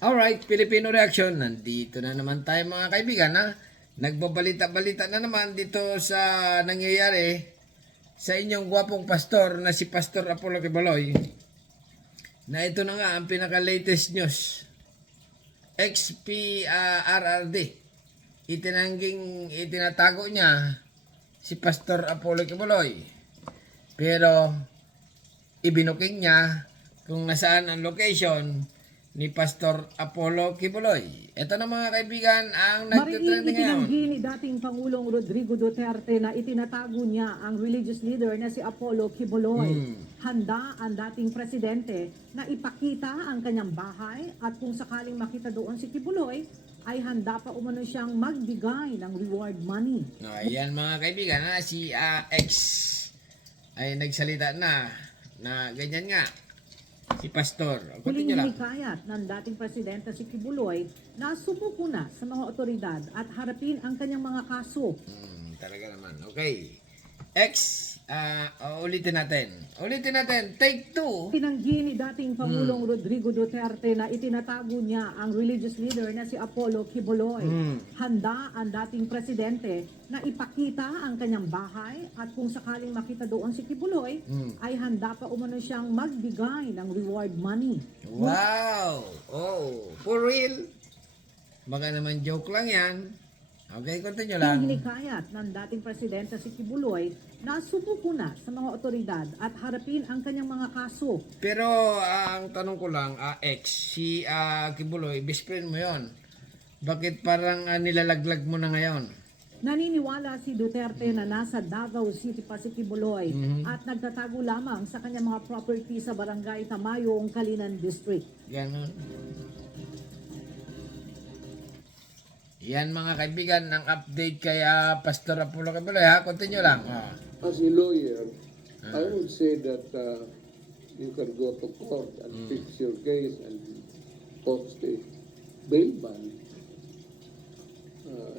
Alright, Filipino Reaction. Nandito na naman tayo mga kaibigan ha. Nagbabalita-balita na naman dito sa nangyayari sa inyong gwapong pastor na si Pastor Apollo Quiboloy. Na ito na nga ang pinaka-latest news. XPRRD. Itinatago niya si Pastor Apollo Quiboloy. Pero ibinuking niya kung nasaan ang location ni Pastor Apollo Quiboloy. Ito na mga kaibigan ang nagtitrending ngayon. Itinanggi ni dating Pangulong Rodrigo Duterte na itinatago niya ang religious leader na si Apollo Quiboloy. Handa ang dating presidente na ipakita ang kanyang bahay at kung sakaling makita doon si Quiboloy, ay handa pa umano siyang magbigay ng reward money. No, ayan mga kaibigan, si X ay nagsalita na ganyan nga. Si Pastor. Huling hinikayat ng dating presidente si Quiboloy na sumuko na sa mga otoridad at harapin ang kanyang mga kaso. Talaga naman. Okay. X, ulitin natin. Take 2. Tinanggi ni dating Pangulong Rodrigo Duterte na itinatago niya ang religious leader na si Apollo Quiboloy. Handa ang dating presidente na ipakita ang kanyang bahay at kung sakaling makita doon si Quiboloy, ay handa pa umano siyang magbigay ng reward money. Wow! Oh, for real? Baka naman joke lang yan. Okay, continue lang. Hinikayat ng dating presidente si Quiboloy na sumuko na sa mga otoridad at harapin ang kanyang mga kaso. Pero ang tanong ko lang, X, si Quiboloy, best friend mo yon. Bakit parang nilalaglag mo na ngayon? Naniniwala si Duterte na nasa Davao City pa si Quiboloy at nagtatago lamang sa kanyang mga property sa barangay Tamayong, Kalinan District. Ganon. Yan mga kaibigan, ang update kay Pastor Apollo Quiboloy ha. Continue lang. As a lawyer, I would say that you can go to court and fix your case and post a bail bond.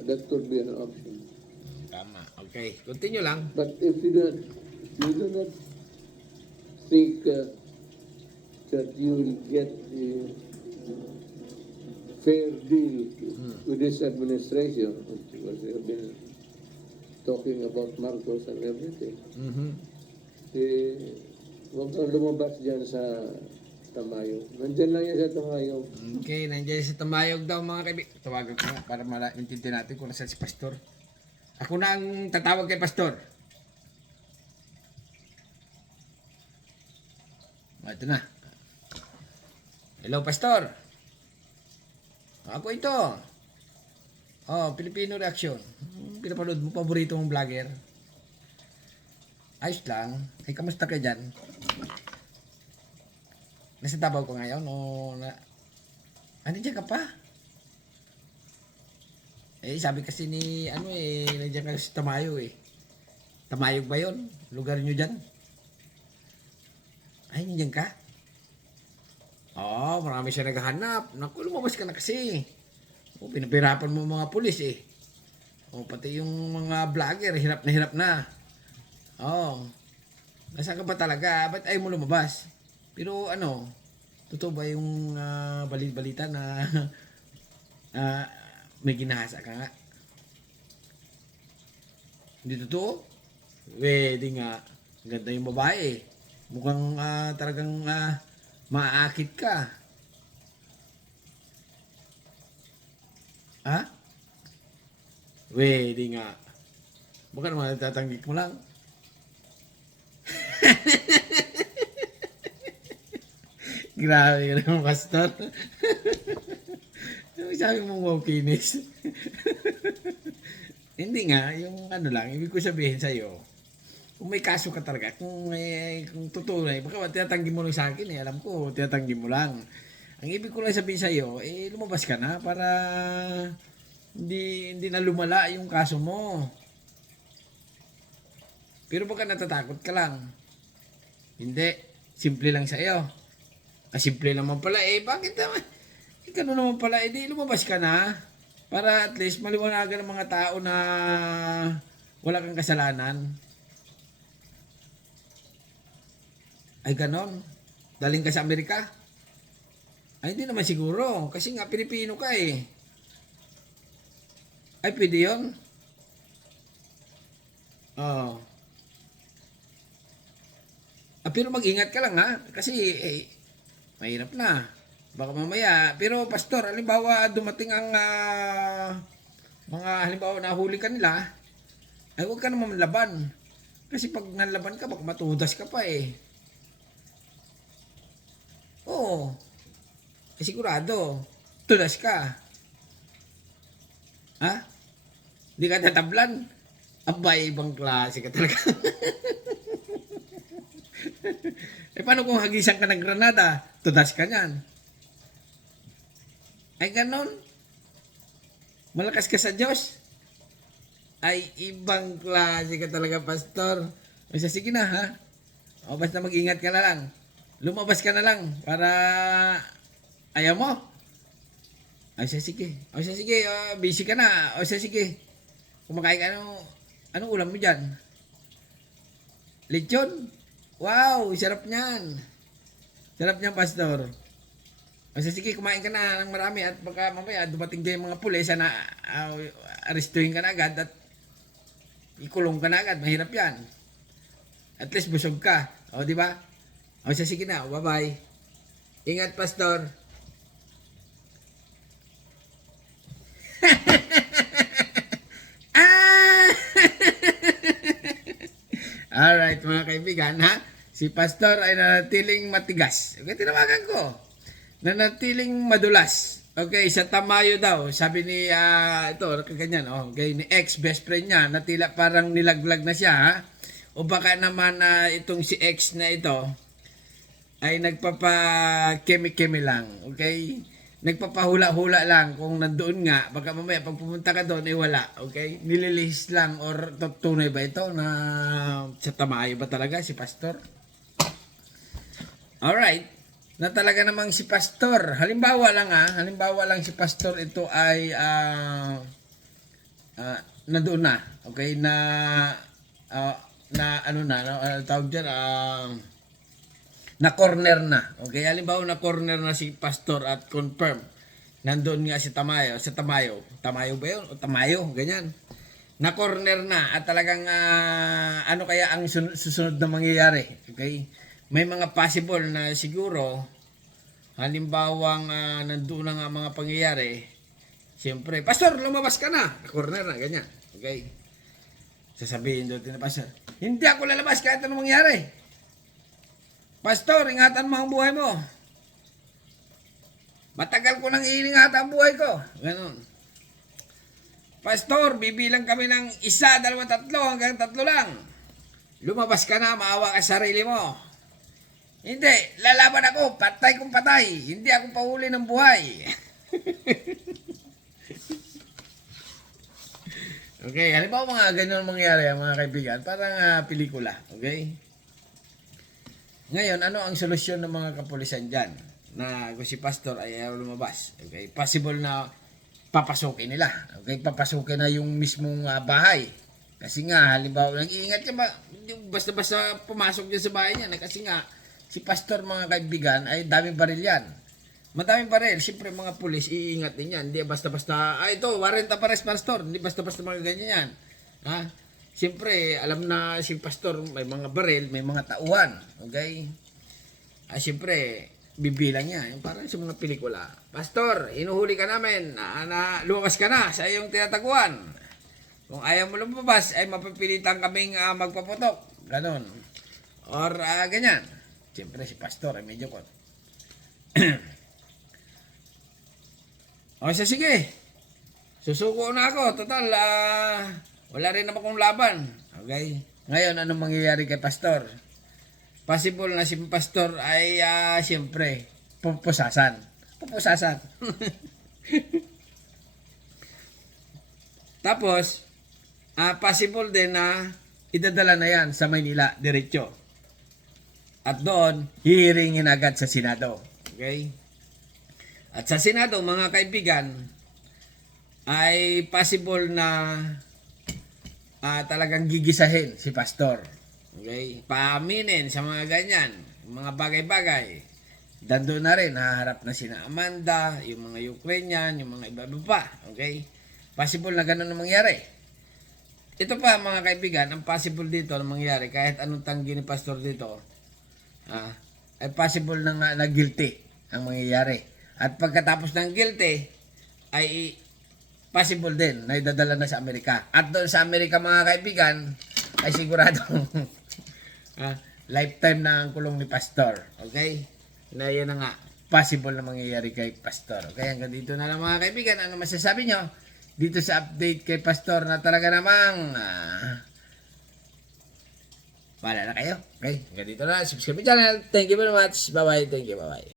That could be an option. Tama. Okay, continue lang. But if you do not think that you will get a fair deal with this administration, because they have been talking about Marcos and everything, huwag kang lumabas dyan sa Tamayog. Nandyan lang yan sa Tamayog. Okay, nandiyan sa Tamayog daw mga kaibigan. Tawagan ko nga para maintindihan natin kung nasaan si Pastor. Ako na ang tatawag kay Pastor. Ito na. Hello, Pastor. Ako ito. Filipino Reaction. Pinapanood mo, paborito mong vlogger. Ayos lang. Ay, kamusta ka dyan? Nasa Davao ko ngayon ano dyan ka pa? Sabi kasi ni nandiyan ka sa Tamayo Tamayog ba yun? Lugar nyo dyan? Ay, nandiyan ka? Marami siya naghahanap. Naku, lumabas ka na kasi. Pinapirapan mo mga pulis pati yung mga vlogger, hirap na. Nasaan ka ba talaga? Ba't ayaw mo lumabas? Pero totoo ba yung balita na may ginahasa ka nga? Hindi totoo? Pwede nga. Ganda yung babae. Mukhang talagang maaakit ka. Ha? Pwede nga. Baka naman tatanggik mo lang. Grabe ka naman, Pastor. Sabi mo, wow, kinis. Hindi nga, yung lang, ibig ko sabihin sa'yo, kung may kaso ka talaga, kung totoo na, baka tinatanggi mo lang sa akin alam ko, tinatanggi mo lang. Ang ibig ko lang sabihin sa'yo, lumabas ka na para hindi na lumala yung kaso mo. Pero baka natatakot ka lang. Hindi, simple lang sa'yo. Simple naman pala bakit naman? Gano'n naman pala, di lumabas ka na para at least maliwanagan ng mga tao na wala kang kasalanan. Ay ganon, daling ka sa Amerika? Ay, hindi naman siguro. Kasi nga, Pilipino ka eh. Ay, pwede yun? Oo. Pero mag-ingat ka lang ha. Kasi, mahirap na. Baka mamaya. Pero, pastor, halimbawa, dumating ang mga, halimbawa, nahuli ka nila, ay, huwag ka naman laban. Kasi pag nalaban ka, baka matudas ka pa eh. Oo. Sigurado. Tudas ka. Ha? Hindi ka tatablan. Abay, ibang klase ka talaga. Paano kung hagisan ka ng granada? Tudas ka niyan. Ay, ganon. Malakas ka sa Diyos. Ay, ibang klase ka talaga, pastor. O siya, sige na, ha? O, basta mag-ingat ka na lang. Lumabas ka na lang para ayaw mo. O siya, sige. O siya, sige. Busy ka na. O siya, sige. Kumakain ka, anong ulam mo dyan? Lechon? Wow, sarap niyan. Sarap niyan, pastor. O siya, sige, kumain ka na ng marami at baka mamaya dumating din yung mga pulis na arestuhin ka na agad at ikulong ka na agad. Mahirap yan. At least busog ka. O, di ba? O siya, sige na. Bye-bye. Ingat, pastor. Alright, mga kaibigan, ha? Si pastor ay nanatiling matigas. Okay, tinawagan ko. Nanatiling madulas. Okay, sa Tamayo daw, sabi ni, ito, kaganyan, okay, ni ex-best friend niya, na tila parang nilaglag na siya, ha? O baka naman itong si ex na ito, ay nagpapa-kemi-kemi lang, okay? Nagpapahula-hula lang kung nandoon nga, baka mamaya pag pumunta ka doon, wala, okay? Nililihis lang, or tunay ba ito na sa Tamayo ba talaga si pastor? Alright, na talaga namang si pastor, halimbawa lang si pastor ito ay nandoon na, okay, tawag dyan, na corner na, okay, halimbawa na corner na si pastor at confirm, nandoon nga si Tamayo ba yun? O Tamayo, ganyan, na corner na at talagang ano kaya ang susunod na mangyayari, okay? May mga possible na siguro, halimbawang nandoon na nga mga pangyayari, siyempre, pastor, lumabas ka na, corner na, ganyan, okay? Sasabihin doon na pastor, hindi ako lalabas kahit anong mangyari. Pastor, ingatan mo ang buhay mo. Matagal ko nang iingatan ang buhay ko. Ganon. Pastor, bibilang kami ng 1, 2, 3 hanggang 3 lang. Lumabas ka na, maawa ka sa sarili mo. Hindi, lalaban ako, patay kung patay. Hindi ako pahuli ng buhay. Okay, halimbawa mga ganyan mangyayari mga kaibigan, parang pelikula, okay? Ngayon, ano ang solusyon ng mga kapulisan dyan? Na kung si pastor ay ayaw lumabas, okay? Possible na papasukin nila, okay? Papasukin na yung mismong bahay. Kasi nga, halimbawa, nag-iingat ka ba? Basta-basta pumasok dyan sa bahay niya, kasi nga, si pastor mga kaibigan ay daming baril yan. Madaming baril. Siyempre mga pulis, iingat din yan. Hindi basta-basta, ito, warrant of arrest pastor. Hindi basta-basta mga ganyan yan. Ha? Siyempre, alam na si pastor, may mga baril, may mga tauhan. Okay? Siyempre, bibilang niya. Yung parang sa mga pelikula. Pastor, inuhuli ka namin. Lumabas ka na sa iyong tinataguan. Kung ayaw mo lumabas, ay mapipilitan kaming magpaputok. Ganon. Or ganyan. Siyempre si pastor ay medyo kot. O siya, sige. Susuko na ako. Total, wala rin naman kong laban. Okay? Ngayon, anong mangyayari kay pastor? Possible na si pastor ay, siyempre, pupusasan. Tapos, possible din na idadala na yan sa Maynila, diretso. At doon, hihiringin agad sa Senado. Okay? At sa Senado, mga kaibigan, ay possible na talagang gigisahin si pastor. Okay? Paaminin sa mga ganyan, mga bagay-bagay. Dando na rin, haharap na sina Amanda, yung mga Ukrainian, yung mga iba-iba pa. Okay? Possible na ganun ang mangyari. Ito pa mga kaibigan, ang possible dito na mangyari, kahit anong tanggi ni Pastor dito, ay possible na nga na guilty ang mangyayari. At pagkatapos ng guilty, ay possible din na idadala na sa Amerika. At doon sa Amerika mga kaibigan, ay sigurado lifetime na ang kulong ni Pastor. Okay? Na yan na nga, possible na mangyayari kay Pastor. Okay, hanggang dito na lang mga kaibigan. Ano masasabi nyo dito sa update kay Pastor na talaga namang bahala na kayo. Okay, hanggang dito na. Subscribe to channel. Thank you very much. Bye-bye. Thank you. Bye-bye.